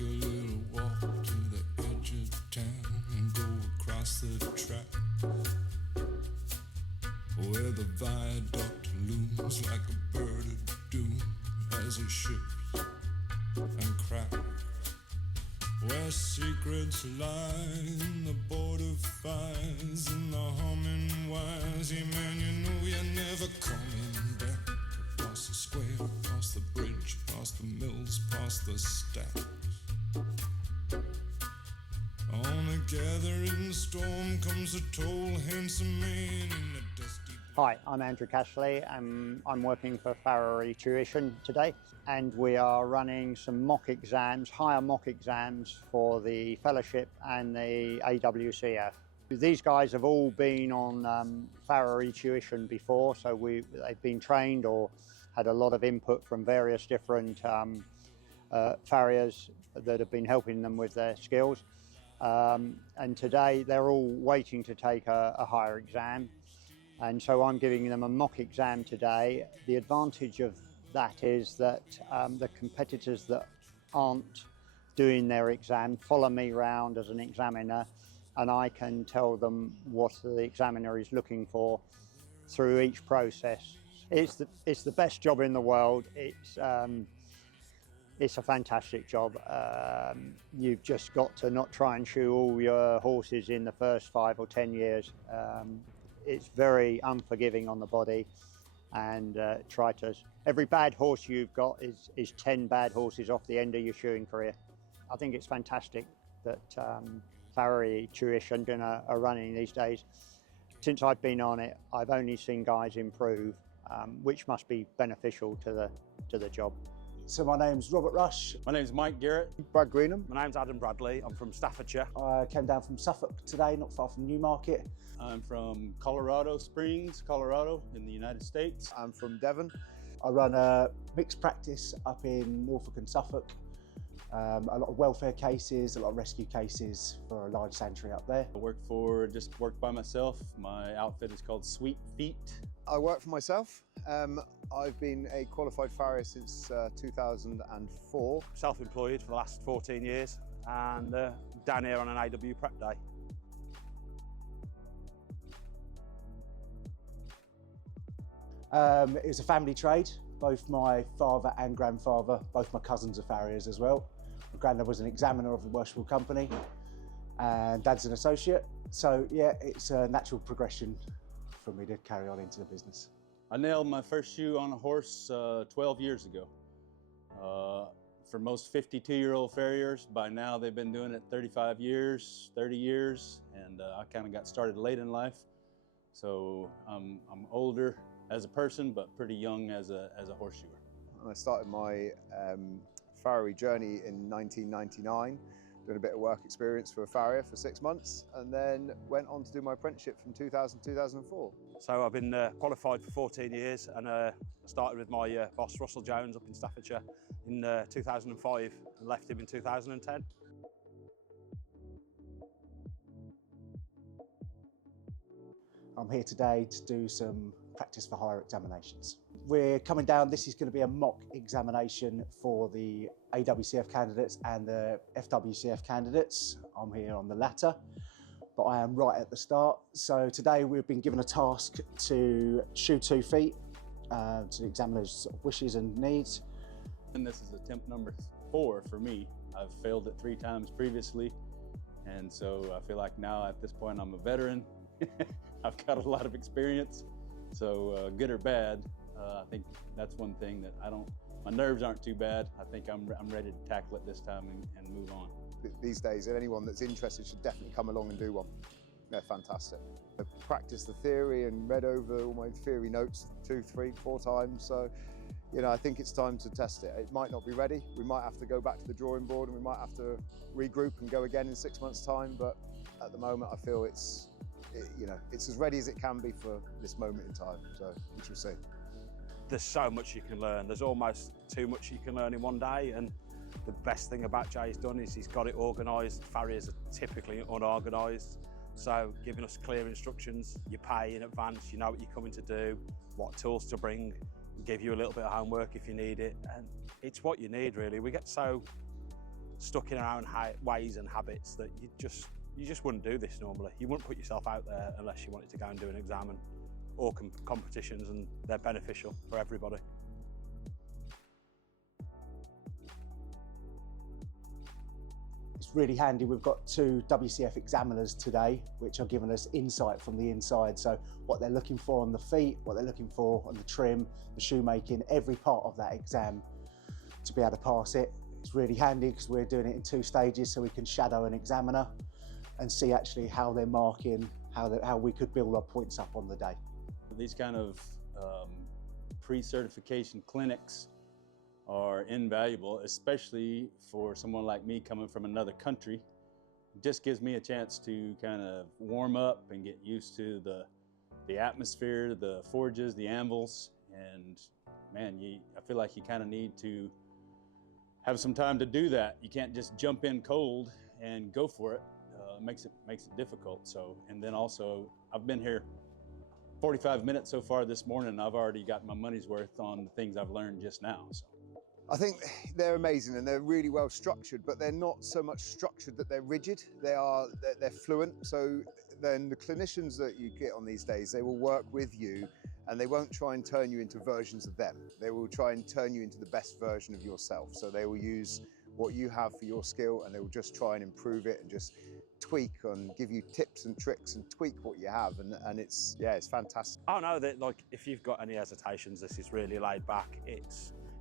a little walk to the edge of town and go across the track where the viaduct looms like a bird of doom as it ships and cracks, where secrets lie in the border fires and the humming wires. Yeah, man, you know you're never coming back. Across the square, across the bridge, past the mills, past the stacks. On a gathering storm comes a tall, handsome man in a dusty... Hi, I'm Andrew Casserly. I'm working for Farriery Tuition today, and we are running some mock exams, higher mock exams for the fellowship and the AWCF. These guys have all been on Farriery Tuition before, so they've been trained or had a lot of input from various different farriers that have been helping them with their skills. And today they're all waiting to take a higher exam. And so I'm giving them a mock exam today. The advantage of that is that the competitors that aren't doing their exam follow me around as an examiner, and I can tell them what the examiner is looking for through each process. It's the best job in the world. It's a fantastic job. You've just got to not try and shoe all your horses in the first 5 or 10 years. It's very unforgiving on the body, and every bad horse you've got is 10 bad horses off the end of your shoeing career. I think it's fantastic that Farriery Tuition are running these days. Since I've been on it, I've only seen guys improve, which must be beneficial to the job. So my name's Robert Rush. My name's Mike Garrett. Brad Greenham. My name's Adam Bradley. I'm from Staffordshire. I came down from Suffolk today, not far from Newmarket. I'm from Colorado Springs, Colorado in the United States. I'm from Devon. I run a mixed practice up in Norfolk and Suffolk. A lot of welfare cases, a lot of rescue cases for a large sanctuary up there. I work by myself. My outfit is called Sweet Feet. I work for myself. I've been a qualified farrier since 2004. Self-employed for the last 14 years and down here on an AW prep day. It was a family trade. Both my father and grandfather, both my cousins are farriers as well. My granddad was an examiner of the worshipful company and dad's an associate. So yeah, it's a natural progression for me to carry on into the business. I nailed my first shoe on a horse 12 years ago. For most 52-year-old farriers, by now they've been doing it 35 years, 30 years, and I kind of got started late in life. So I'm older as a person, but pretty young as a horseshoer. And I started my farriery journey in 1999, doing a bit of work experience for a farrier for 6 months, and then went on to do my apprenticeship from 2000 to 2004. So I've been qualified for 14 years and started with my boss Russell Jones up in Staffordshire in 2005 and left him in 2010. I'm here today to do some practice for hire examinations. We're coming down, this is going to be a mock examination for the AWCF candidates and the FWCF candidates. I'm here on the latter, but I am right at the start. So today we've been given a task to shoe 2 feet to the examiner's sort of wishes and needs. And this is attempt number 4 for me. I've failed it 3 times previously, and so I feel like now at this point I'm a veteran. I've got a lot of experience, so good or bad, I think that's one thing that my nerves aren't too bad. I think I'm ready to tackle it this time and move on. These days, anyone that's interested should definitely come along and do one. They're fantastic. I've practiced the theory and read over all my theory notes 2, 3, 4 times, so I think it's time to test it. It might not be ready. We might have to go back to the drawing board and we might have to regroup and go again in 6 months' time, but at the moment I feel it's as ready as it can be for this moment in time, so we shall see. There's so much you can learn. There's almost too much you can learn in one day, and the best thing about Jay's done is he's got it organised. Farriers are typically unorganised, so giving us clear instructions, you pay in advance, you know what you're coming to do, what tools to bring, give you a little bit of homework if you need it, and it's what you need really. We get so stuck in our own ways and habits that you just wouldn't do this normally. You wouldn't put yourself out there unless you wanted to go and do an exam or competitions, and they're beneficial for everybody. It's really handy. We've got 2 WCF examiners today, which are giving us insight from the inside. So what they're looking for on the feet, what they're looking for on the trim, the shoemaking, every part of that exam to be able to pass it. It's really handy because we're doing it in 2 stages, so we can shadow an examiner and see actually how they're marking, how we could build our points up on the day. These kind of pre-certification clinics are invaluable, especially for someone like me coming from another country. It just gives me a chance to kind of warm up and get used to the atmosphere, the forges, the anvils, and man, I feel like you kind of need to have some time to do that. You can't just jump in cold and go for it. Makes it difficult. So, and then also, I've been here 45 minutes so far this morning, and I've already got my money's worth on the things I've learned just now. So. I think they're amazing and they're really well structured, but they're not so much structured that they're rigid. They're fluent. So then the clinicians that you get on these days, they will work with you and they won't try and turn you into versions of them. They will try and turn you into the best version of yourself. So they will use what you have for your skill and they will just try and improve it and just tweak and give you tips and tricks and tweak what you have, and it's fantastic. I know that, like, if you've got any hesitations, this is really laid back.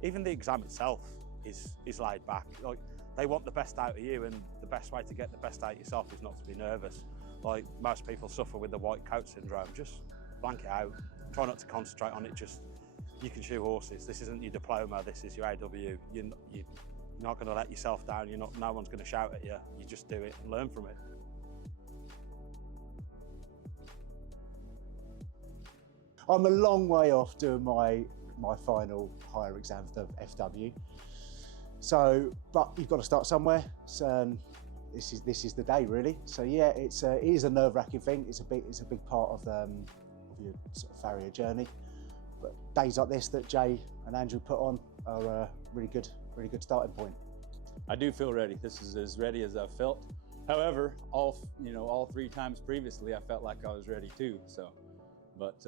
Even the exam itself is laid back. Like, they want the best out of you, and the best way to get the best out of yourself is not to be nervous. Like, most people suffer with the white coat syndrome. Just blank it out. Try not to concentrate on it. Just, you can shoe horses. This isn't your diploma. This is your AW. You're not going to let yourself down. No one's going to shout at you. You just do it and learn from it. I'm a long way off doing my final higher exam for FW. So, but you've got to start somewhere. So this is the day really. So yeah, it is a nerve-wracking thing. It's a big part of your sort of farrier journey. But days like this that Jay and Andrew put on are a really good starting point. I do feel ready. This is as ready as I've felt. However, all 3 times previously, I felt like I was ready too. So, but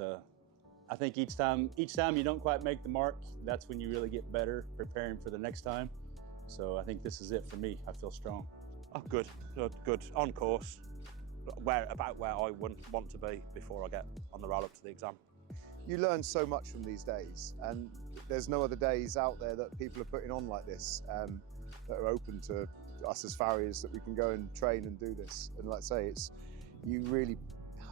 I think each time you don't quite make the mark, that's when you really get better preparing for the next time. So I think this is it for me. I feel strong. Oh, good. On course. About where I wouldn't want to be before I get on the roll up to the exam. You learn so much from these days, and there's no other days out there that people are putting on like this that are open to us as farriers, that we can go and train and do this. And like I say, you really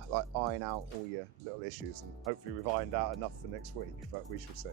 like iron out all your little issues, and hopefully we've ironed out enough for next week, but we shall see.